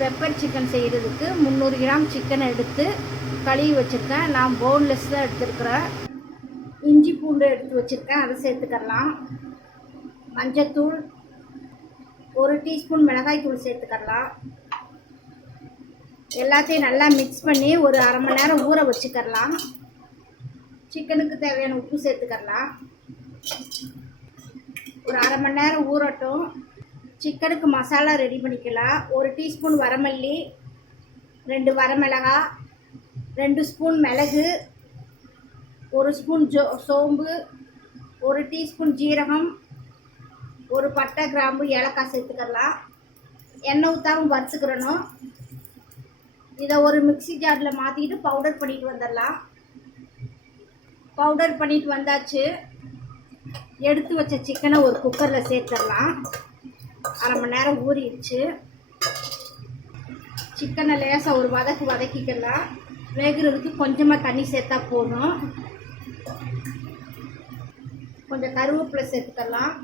Pepper chicken செய்கிறதுக்கு முந்நூறு gram chicken எடுத்து கழுவி வச்சுருக்கேன். நான் போன்லெஸ் தான் எடுத்துருக்குறேன். இஞ்சி பூண்டு எடுத்து வச்சுருக்கேன். அதை சேர்த்துக்கலாம். மஞ்சத்தூள் ஒரு டீஸ்பூன் மிளகாய்த்தூள் சேர்த்துக்கலாம். எல்லாத்தையும் நல்லா மிக்ஸ் பண்ணி ஒரு அரை மணி நேரம் ஊற வச்சுக்கரலாம் சிக்கனுக்கு தேவையான உப்பு சேர்த்துக்கரலாம் ஒரு அரை மணி நேரம் ஊறட்டும். சிக்கனுக்கு மசாலா ரெடி பண்ணிக்கலாம். ஒரு டீஸ்பூன் வரமல்லி ரெண்டு வரமிளகா ரெண்டு ஸ்பூன் மிளகு ஒரு ஸ்பூன் ஜோ சோம்பு ஒரு டீஸ்பூன் ஜீரகம் ஒரு பட்டை கிராம்பு ஏலக்காய் சேர்த்துக்கலாம். எண்ணெய் ஊற்றாமல் வறுத்துக்கிறணும். இதை ஒரு மிக்ஸி ஜாரில் மாற்றிக்கிட்டு பவுடர் பண்ணிட்டு வந்துடலாம். பவுடர் பண்ணிட்டு வந்தாச்சு. எடுத்து வச்ச சிக்கனை ஒரு குக்கரில் சேர்த்துடலாம். அரை மணி நேரம் ஊறிடுச்சு. சிக்கனை லேசாக ஒரு வதக்கு வதக்கிக்கலாம். வேகிறதுக்கு கொஞ்சமாக தண்ணி சேர்த்தா போதும். கொஞ்சம் கருவேப்பிலை சேர்த்துக்கலாம்.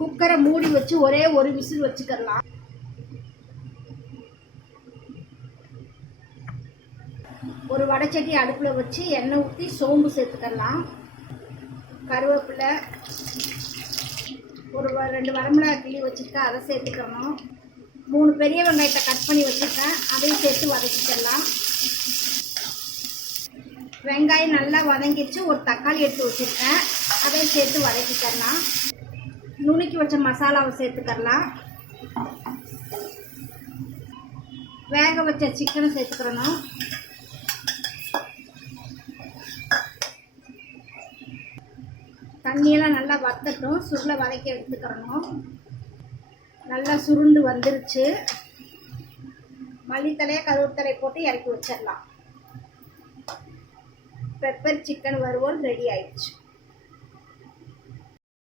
குக்கரை மூடி வச்சு ஒரே ஒரு விசில் வச்சுக்கலாம். ஒரு வடைச்சட்டி அடுப்பில் வச்சு எண்ணெய் ஊற்றி சோம்பு சேர்த்துக்கலாம். கருவேப்பிலை ஒரு வ- ரெண்டு வரமிளகாய் கிள்ளி வச்சுருக்கேன் அதை சேர்த்துக்கணும். மூணு பெரிய வெங்காயத்தை கட் பண்ணி வச்சுருக்கேன் அதையும் சேர்த்து வதக்கிக்கலாம். வெங்காயம் நல்லா வதங்கிடுச்சு. ஒரு தக்காளி எடுத்து வச்சுருக்கேன். அதையும் சேர்த்து வதக்கிக்கலாம். நுணுக்கி வச்ச மசாலாவை சேர்த்துக்கலாம். வேக வச்ச சிக்கனை சேர்த்துக்கிறணும் தண்ணியெல்லாம் நல்லா வத்தட்டும் சுருளை வதக்கி எடுத்துக்கிறணும். நல்லா சுருண்டு வந்துருச்சு. மல்லித்தலையை கருவேப்பிலை போட்டு இறக்கி வச்சிடலாம் பெப்பர் சிக்கன் வறுவல் ரெடி ஆயிடுச்சு.